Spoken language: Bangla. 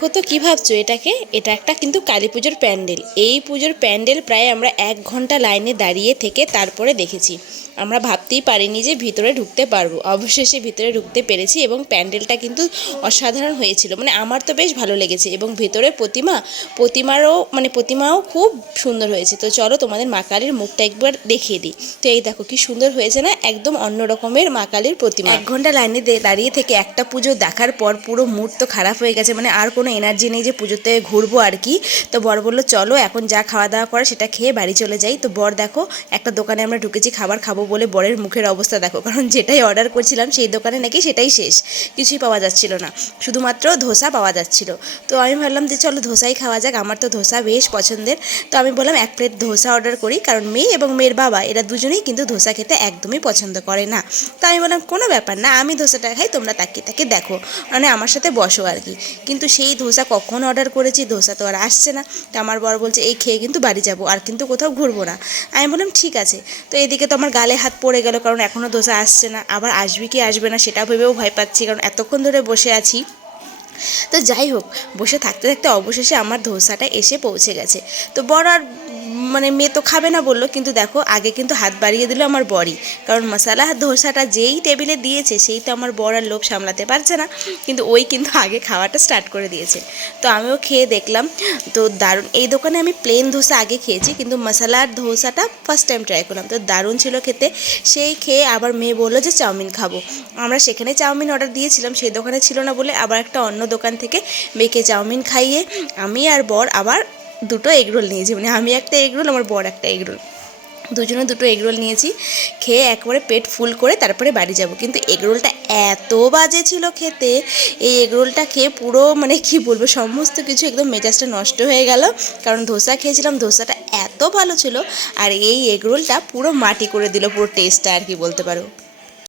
দেখো তো কী ভাবছো এটাকে, এটা একটা কিন্তু কালী পুজোর প্যান্ডেল। এই পুজোর প্যান্ডেল প্রায় আমরা 1 ঘন্টা লাইনে দাঁড়িয়ে থেকে তারপরে দেখেছি। আমরা ভাবতেই পারিনি যে ভিতরে ঢুকতে পারবো, অবশেষে ভিতরে ঢুকতে পেরেছি এবং প্যান্ডেলটা কিন্তু অসাধারণ হয়েছিল। মানে আমার তো বেশ ভালো লেগেছে এবং ভেতরে প্রতিমাও খুব সুন্দর হয়েছে। তো চলো তোমাদের মা কালীর মুখটা একবার দেখিয়ে দিই। তো এই দেখো কি সুন্দর হয়েছে না, একদম অন্য রকমের মা কালীর প্রতিমা। 1 ঘন্টা লাইনে দাঁড়িয়ে থেকে একটা পুজো দেখার পর পুরো মুড তো খারাপ হয়ে গেছে, মানে আর কোনো এনার্জি নেই যে পুজোতে ঘুরবো আর কি। তো বর বললো চলো এখন যা খাওয়া দাওয়া করে সেটা খেয়ে বাড়ি চলে যাই। তো বর দেখো একটা দোকানে আমরা ঢুকেছি খাবার খাবো বলে, বরের মুখের অবস্থা দেখো, কারণ যেটাই অর্ডার করছিলাম সেই দোকানে নাকি সেটাই শেষ, কিছুই পাওয়া যাচ্ছিল না, শুধুমাত্র ধোসা পাওয়া যাচ্ছিল। তো আমি ভাবলাম যে চলো ধোসাই খাওয়া যাক, আমার তো ধোসা বেশ পছন্দের। তো আমি বললাম 1 প্লেট ধোসা অর্ডার করি, কারণ মেয়ে এবং মেয়ের বাবা এরা দুজনেই কিন্তু ধোসা খেতে একদমই পছন্দ করে না। তো আমি বললাম কোনো ব্যাপার না, আমি ধোসাটা খাই, তোমরা তাকিয়ে তাকিয়ে দেখো, মানে আমার সাথে বসো আর কি। কিন্তু সেই ধোসা কখন অর্ডার করেছি, ধোসা তো আর আসছে না। তো আমার বর বলছে এই খেয়ে কিন্তু বাড়ি যাবো, আর কিন্তু কোথাও ঘুরবো না। আমি বললাম ঠিক আছে। তো এদিকে তো আমার গালে হাত পড়ে গেল, কারণ এখনও ধোসা আসছে না, আবার আসবে কি আসবে না সেটা ভেবেও ভয় পাচ্ছি, কারণ এতক্ষণ ধরে বসে আছি। তো যাই হোক, বসে থাকতে থাকতে অবশেষে আমার ধোসাটা এসে পৌঁছে গেছে। তো বর আর মানে মেয়ে তো খাবে না বললো, কিন্তু দেখো আগে কিন্তু হাত বাড়িয়ে দিল আমার বরই, কারণ মশালা ধোসাটা যেই টেবিলে দিয়েছে সেই তো আমার বর আর লোভ সামলাতে পারছে না, কিন্তু ওই কিন্তু আগে খাওয়াটা স্টার্ট করে দিয়েছে। তো আমিও খেয়ে দেখলাম, তো দারুণ। এই দোকানে আমি প্লেন ধোসা আগে খেয়েছি, কিন্তু মশালার ধোসাটা ফার্স্ট টাইম ট্রাই করলাম, তো দারুণ ছিল খেতে। সেই খেয়ে আবার মেয়ে বললো যে চাউমিন খাবো। আমরা সেখানে চাউমিন অর্ডার দিয়েছিলাম, সেই দোকানে ছিল না বলে আবার একটা অন্য দোকান থেকে মেয়েকে চাউমিন খাইয়ে আমি আর বর আবার 2টো এগরোল নিয়েছি, মানে আমি একটা এগরোল, আমার বর একটা এগরোল, দুজনে 2টো এগরোল নিয়েছি। খেয়ে একবারে পেট ফুল করে তারপরে বাড়ি যাব। কিন্তু এগরোলটা এত বাজে ছিল খেতে, এই এগরোলটা খেয়ে পুরো মানে কি বলবো, সমস্ত কিছু একদম মেজাজটা নষ্ট হয়ে গেল। কারণ ধোসা খেয়েছিলাম, ধোসাটা এত ভালো ছিল, আর এই এগরোলটা পুরো মাটি করে দিল পুরো টেস্টটা আর কি বলতে পারো।